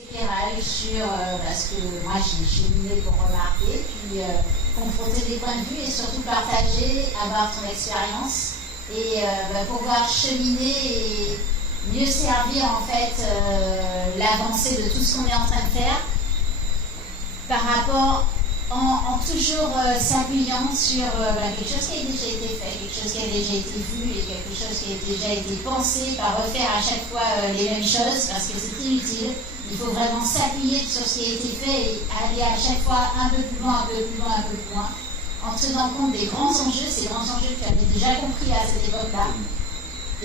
Éclairage sur ce que moi j'ai cheminé pour remarquer, puis confronter des points de vue et surtout partager, avoir ton expérience et pouvoir cheminer et mieux servir en fait l'avancée de tout ce qu'on est en train de faire par rapport en toujours s'appuyant sur quelque chose qui a déjà été fait, quelque chose qui a déjà été vu et quelque chose qui a déjà été pensé, pas refaire à chaque fois les mêmes choses parce que c'est inutile. Il faut vraiment s'appuyer sur ce qui a été fait et aller à chaque fois un peu plus loin, un peu plus loin, un peu plus loin, en tenant compte des grands enjeux, ces grands enjeux que tu avais déjà compris à cette époque-là,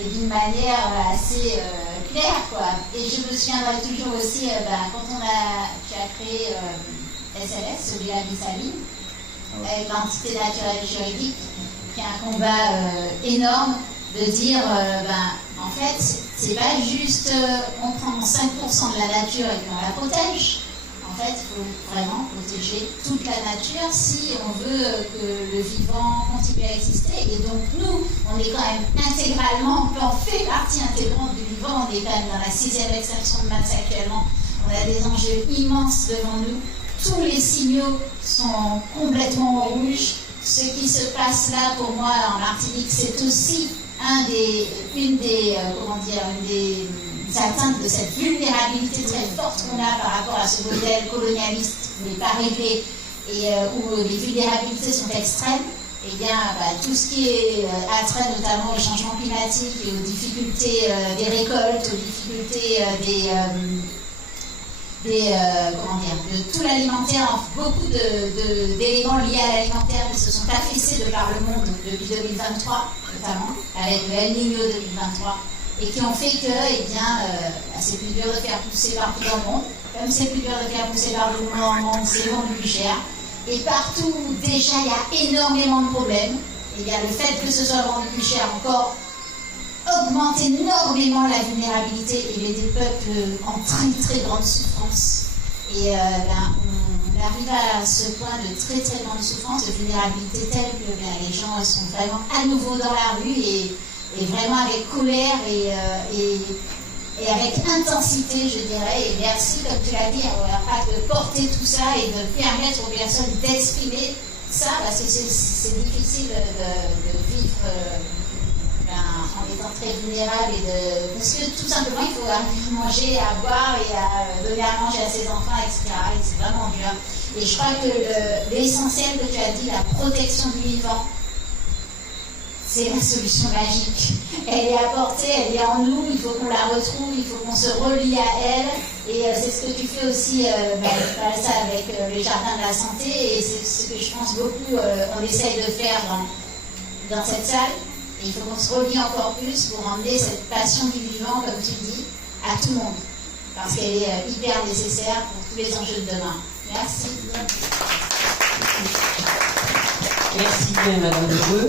et d'une manière assez claire, quoi. Et je me souviendrai toujours aussi, quand tu as créé SLS, celui-là des Salines, avec l'entité naturelle juridique, qui est un combat énorme de dire, en fait, c'est pas juste on prend 5% de la nature et qu'on la protège. En fait, il faut vraiment protéger toute la nature si on veut que le vivant continue à exister. Et donc nous, on est quand même intégralement, on fait partie intégrante du vivant, on est quand même dans la 6e extinction de masse actuellement. On a des enjeux immenses devant nous. Tous les signaux sont complètement au rouge. Ce qui se passe là, pour moi, en Martinique, c'est aussi une des atteintes de cette vulnérabilité très forte qu'on a par rapport à ce modèle colonialiste qui n'est pas réglé et où les vulnérabilités sont extrêmes. Et bien, tout ce qui est attrait notamment au changement climatique et aux difficultés des récoltes, aux difficultés de tout l'alimentaire, beaucoup d'éléments liés à l'alimentaire qui se sont affaissés de par le monde depuis 2023, notamment, avec le El Niño 2023, et qui ont fait que, c'est plus dur de faire pousser partout dans le monde. Comme c'est plus dur de faire pousser partout dans le monde, c'est vendu plus cher. Et partout, déjà, il y a énormément de problèmes. Et bien, le fait que ce soit vendu plus cher encore augmente énormément la vulnérabilité et des peuples en très très grande souffrance. Et on arrive à ce point de très très grande souffrance, de vulnérabilité telle que les gens sont vraiment à nouveau dans la rue et vraiment avec colère et avec intensité, je dirais. Et merci, comme tu l'as dit, de porter tout ça et de permettre aux personnes d'exprimer ça, parce que c'est difficile de vivre en étant très vulnérable parce que tout simplement il faut arriver à manger, à boire et à donner à manger à ses enfants, etc. Et c'est vraiment dur. Et je crois que l'essentiel que tu as dit, la protection du vivant, c'est la solution magique. Elle est apportée, elle est en nous, il faut qu'on la retrouve, il faut qu'on se relie à elle. Et c'est ce que tu fais aussi ça avec les jardins de la santé. Et c'est ce que je pense beaucoup on essaye de faire dans cette salle. Et il faut qu'on se relie encore plus pour emmener cette passion du vivant, comme tu dis, à tout le monde. Parce qu'elle est hyper nécessaire pour tous les enjeux de demain. Merci. Merci bien, Madame Debreu.